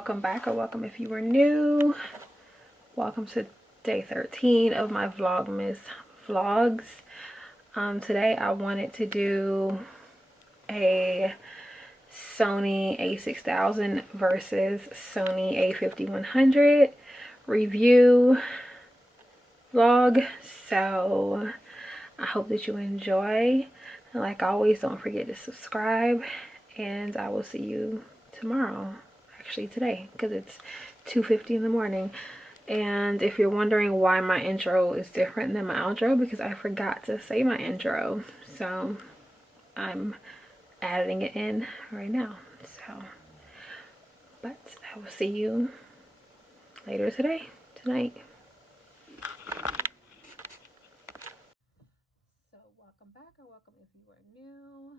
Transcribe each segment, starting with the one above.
welcome back, or welcome if you were new. Welcome to day 13 of my Vlogmas vlogs. Today I wanted to do a Sony A6000 versus Sony A5100 review vlog. So I hope that you enjoy, and like always, don't forget to subscribe, and I will see you tomorrow, actually today, because it's 2:50 in the morning. And if you're wondering why my intro is different than my outro, because I forgot to say my intro, so I'm adding it in right now. But I will see you later tonight. So welcome back, or welcome if you were new.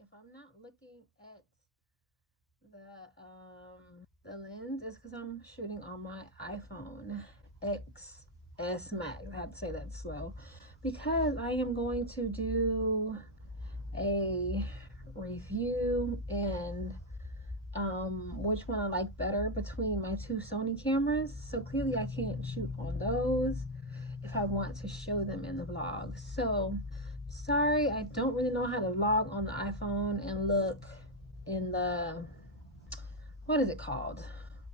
If I'm not looking at the lens, it's because I'm shooting on my iPhone XS Max. I have to say that slow because I am going to do a review and which one I like better between my two Sony cameras. So clearly I can't shoot on those if I want to show them in the vlog. So sorry, I don't really know how to vlog on the iPhone and look in the, what is it called?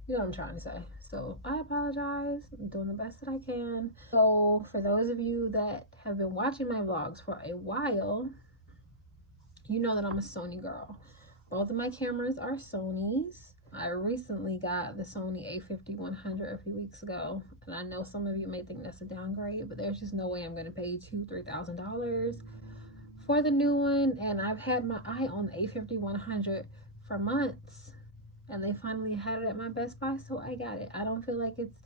You know what I'm trying to say. So I apologize. I'm doing the best that I can. So for those of you that have been watching my vlogs for a while, you know that I'm a Sony girl. Both of my cameras are Sonys. I recently got the Sony A5100 a few weeks ago, and I know some of you may think that's a downgrade, but there's just no way I'm going to pay $2,000-$3,000 for the new one. And I've had my eye on the A5100 for months, and they finally had it at my Best Buy, so I got it. I don't feel like it's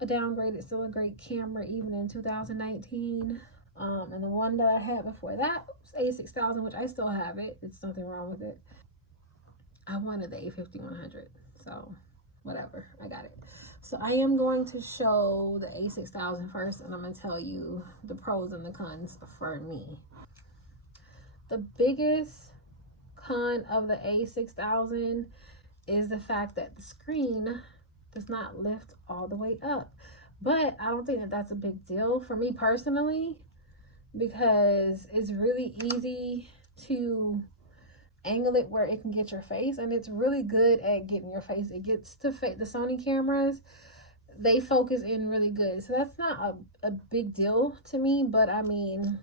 a downgrade. It's still a great camera even in 2019. And the one that I had before that was A6000, which I still have it. It's nothing wrong with it. I wanted the A5100, so whatever, I got it. So I am going to show the A6000 first, and I'm going to tell you the pros and the cons for me. The biggest con of the A6000 is the fact that the screen does not lift all the way up. But I don't think that that's a big deal for me personally, because it's really easy to angle it where it can get your face, and it's really good at getting your face. It gets to fit the Sony cameras, they focus in really good, so that's not a big deal to me. But I mean,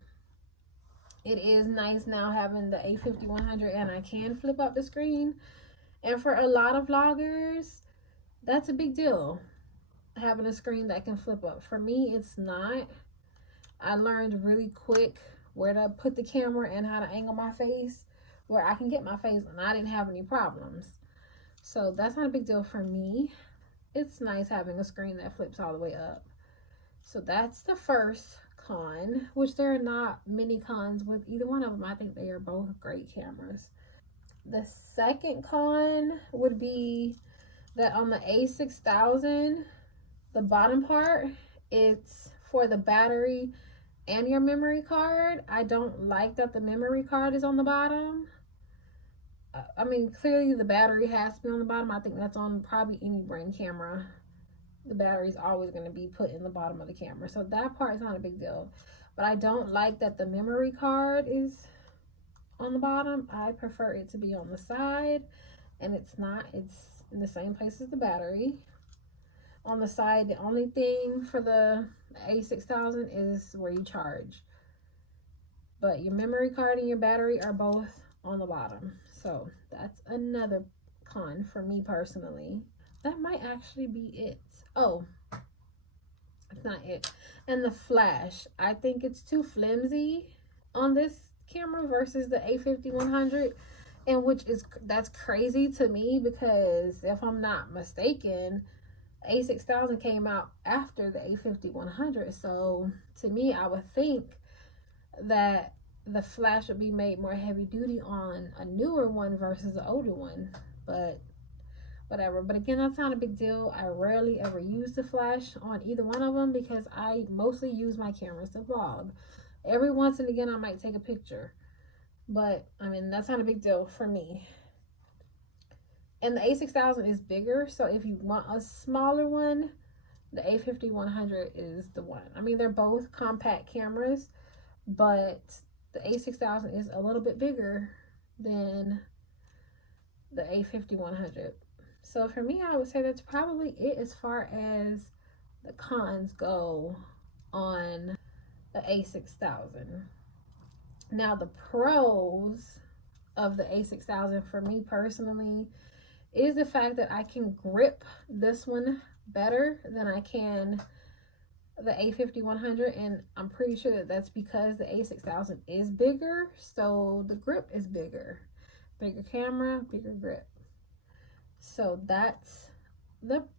it is nice now having the A5100, and I can flip up the screen, and for a lot of vloggers that's a big deal, having a screen that can flip up. For me, it's not. I learned really quick where to put the camera and how to angle my face where I can get my face, and I didn't have any problems. So that's not a big deal for me. It's nice having a screen that flips all the way up. So that's the first con, which there are not many cons with either one of them. I think they are both great cameras. The second con would be that on the A6000, the bottom part, it's for the battery and your memory card. I don't like that the memory card is on the bottom. I mean, clearly the battery has to be on the bottom. I think that's on probably any brand camera. The battery is always going to be put in the bottom of the camera, so that part is not a big deal. But I don't like that the memory card is on the bottom. I prefer it to be on the side, and it's not. It's in the same place as the battery. On the side, the only thing for the A6000 is where you charge, but your memory card and your battery are both on the bottom. So that's another con for me personally. That might actually be it. Oh, it's not it. And the flash, I think it's too flimsy on this camera versus the A5100, and that's crazy to me, because if I'm not mistaken, A6000 came out after the A5100. So to me, I would think that the flash would be made more heavy duty on a newer one versus an older one, but whatever. But again, that's not a big deal. I rarely ever use the flash on either one of them, because I mostly use my cameras to vlog. Every once and again I might take a picture, but I mean, that's not a big deal for me. And the A6000 is bigger, so if you want a smaller one, the A5100 is the one. I mean, they're both compact cameras, but the A6000 is a little bit bigger than the A5100. So for me, I would say that's probably it as far as the cons go on the A6000. Now the pros of the A6000 for me personally is the fact that I can grip this one better than I can the A5100, and I'm pretty sure that that's because the A6000 is bigger, so the grip is bigger. Bigger camera, bigger grip. So that's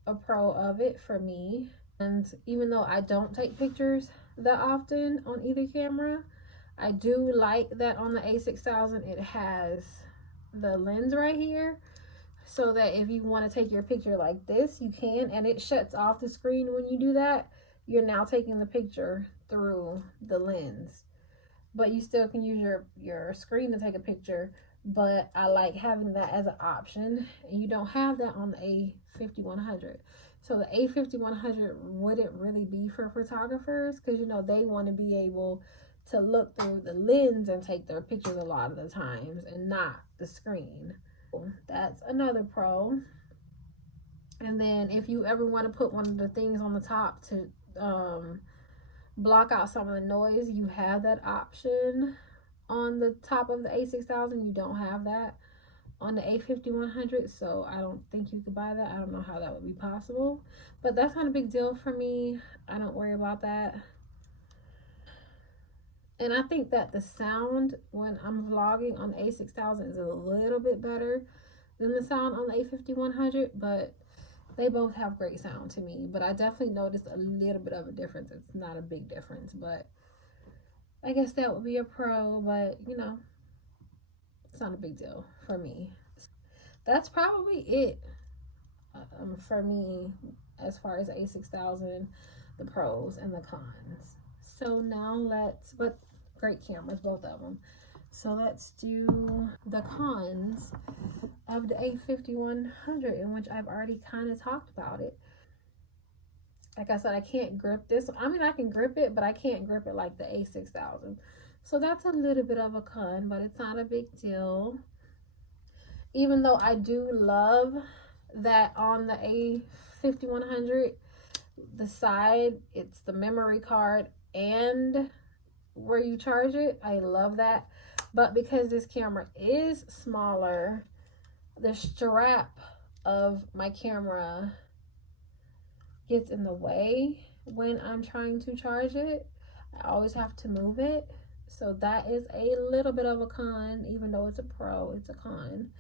a pro of it for me. And even though I don't take pictures that often on either camera, I do like that on the A6000 it has the lens right here, so that if you want to take your picture like this, you can, and it shuts off the screen when you do that. You're now taking the picture through the lens, but you still can use your screen to take a picture. But I like having that as an option, and you don't have that on the A5100. So the A5100 wouldn't really be for photographers, because you know they want to be able to look through the lens and take their pictures a lot of the times, and not the screen. That's another pro. And then if you ever want to put one of the things on the top to block out some of the noise, you have that option on the top of the A6000. You don't have that on the A5100, so I don't think you could buy that. I don't know how that would be possible, but that's not a big deal for me. I don't worry about that. And I think that the sound when I'm vlogging on the A6000 is a little bit better than the sound on the A5100, but they both have great sound to me. But I definitely noticed a little bit of a difference. It's not a big difference, but I guess that would be a pro, but you know, it's not a big deal for me. That's probably it for me as far as A6000, the pros and the cons. So now but great cameras, both of them. So let's do the cons of the A5100, in which I've already kind of talked about it. Like I said, I can't grip this. I mean, I can grip it, but I can't grip it like the A6000. So that's a little bit of a con, but it's not a big deal. Even though I do love that on the A5100, the side, it's the memory card and where you charge it. I love that. But because this camera is smaller, the strap of my camera gets in the way when I'm trying to charge it. I always have to move it. So that is a little bit of a con. Even though it's a pro, it's a con.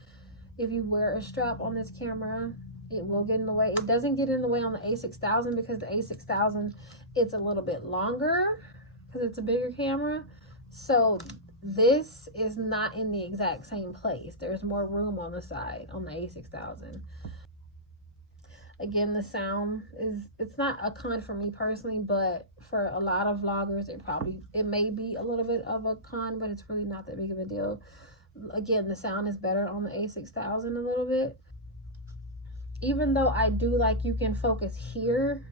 If you wear a strap on this camera, it will get in the way. It doesn't get in the way on the A6000, because the A6000, it's a little bit longer because it's a bigger camera. So this is not in the exact same place. There's more room on the side on the A6000. Again, the sound it's not a con for me personally, but for a lot of vloggers, it may be a little bit of a con, but it's really not that big of a deal. Again, the sound is better on the A6000 a little bit. Even though I do like you can focus here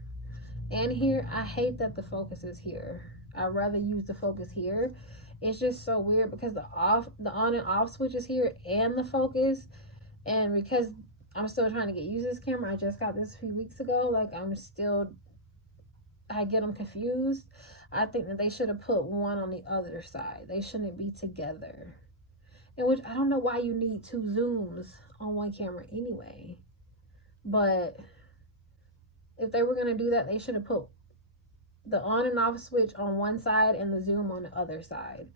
and here, I hate that the focus is here. I'd rather use the focus here. It's just so weird because the on and off switch is here and the focus, and because I'm still trying to get used to this camera, I just got this a few weeks ago, like I get them confused. I think that they should have put one on the other side. They shouldn't be together. In which I don't know why you need two zooms on one camera anyway. But if they were going to do that, they should have put the on and off switch on one side and the zoom on the other side.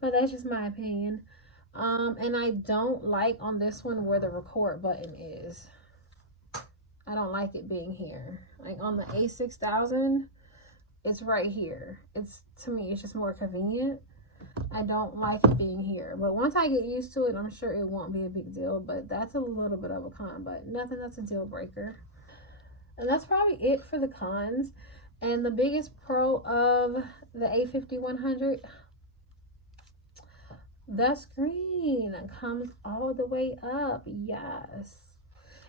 But that's just my opinion. And I don't like on this one where the record button is. I don't like it being here. Like on the A6000, it's right here. To me, it's just more convenient. I don't like it being here. But once I get used to it, I'm sure it won't be a big deal. But that's a little bit of a con, but nothing that's a deal breaker. And that's probably it for the cons. And the biggest pro of the A5100, the screen comes all the way up. Yes.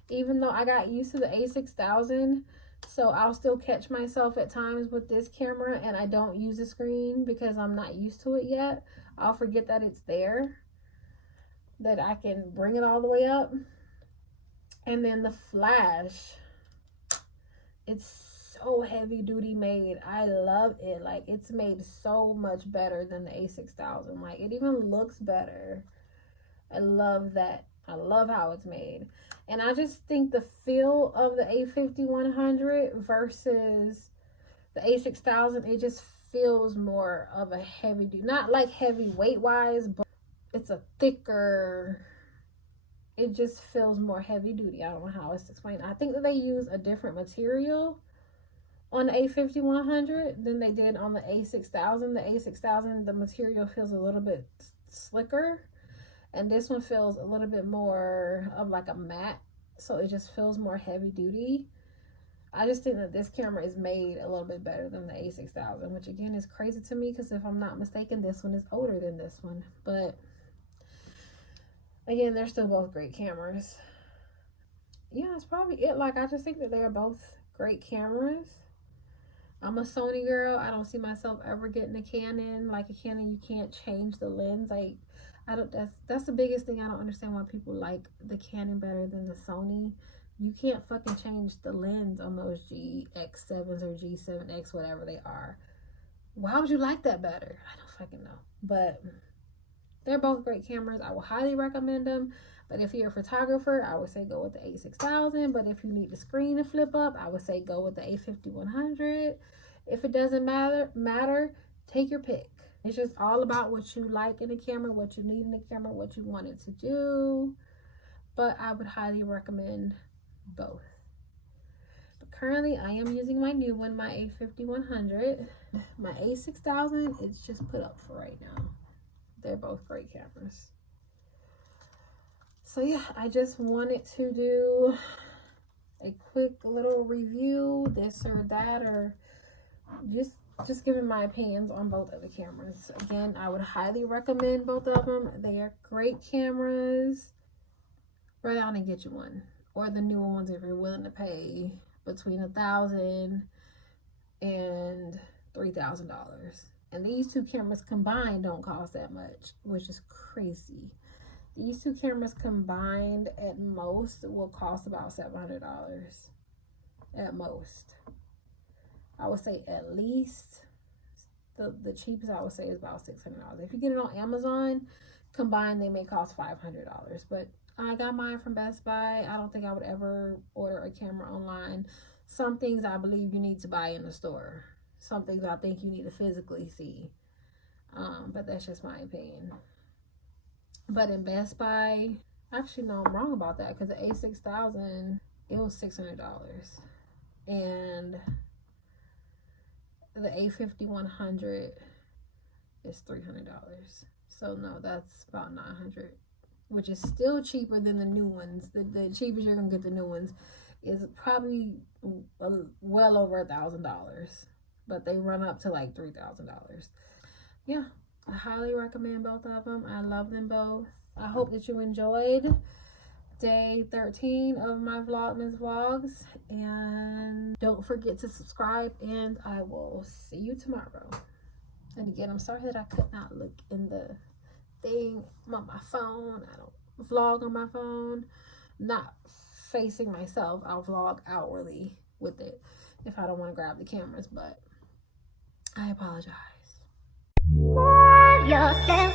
even though I got used to the A6000, so I'll still catch myself at times with this camera and I don't use the screen because I'm not used to it yet. I'll forget that it's there, that I can bring it all the way up. And then the flash, it's so heavy duty made. I love it. Like, it's made so much better than the A6000. Like, it even looks better. I love that. I love how it's made. And I just think the feel of the A5100 versus the A6000, it just feels more of a heavy duty. Not like heavy weight wise, but it's a thicker, it just feels more heavy duty. I don't know how else to explain it. I think that they use a different material on the A5100 than they did on the A6000. The A6000, the material feels a little bit slicker. And this one feels a little bit more of like a matte. So it just feels more heavy duty. I just think that this camera is made a little bit better than the A6000. Which again is crazy to me because if I'm not mistaken, this one is older than this one. But again, they're still both great cameras. Yeah, that's probably it. Like, I just think that they are both great cameras. I'm a Sony girl. I don't see myself ever getting a Canon. Like, a Canon, you can't change the lens. Like, I don't, that's the biggest thing. I don't understand why people like the Canon better than the Sony. You can't fucking change the lens on those GX7s or G7X, whatever they are. Why would you like that better? I don't fucking know. But they're both great cameras. I will highly recommend them. But if you're a photographer, I would say go with the A6000. But if you need the screen to flip up, I would say go with the A5100. If it doesn't matter, take your pick. It's just all about what you like in a camera, what you need in a camera, what you want it to do. But I would highly recommend both. But currently, I am using my new one, my A5100. My A6000, it's just put up for right now. They're both great cameras. So yeah, I just wanted to do a quick little review, this or that, or just giving my opinions on both of the cameras. Again, I would highly recommend both of them. They are great cameras. Run out and get you one, or the newer ones if you're willing to pay between $1,000 and $3,000. And these two cameras combined don't cost that much, which is crazy. These two cameras combined at most will cost about $700 at most. I would say at least the cheapest I would say is about $600. If you get it on Amazon, combined they may cost $500. But I got mine from Best Buy. I don't think I would ever order a camera online. Some things I believe you need to buy in the store. Some things I think you need to physically see. But that's just my opinion. But in Best Buy, actually no, I'm wrong about that because the A6000, it was $600. And the A5100 is $300. So no, that's about $900, which is still cheaper than the new ones. The cheapest you're gonna get the new ones is probably well over $1,000, but they run up to like $3,000. Yeah, I highly recommend both of them. I love them both. I hope that you enjoyed day 13 of my Vlogmas vlogs, and don't forget to subscribe, and I will see you tomorrow. And again, I'm sorry that I could not look in the thing on my phone. I don't vlog on my phone, not facing myself. I'll vlog outwardly with it if I don't want to grab the cameras, but I apologize. Yourself.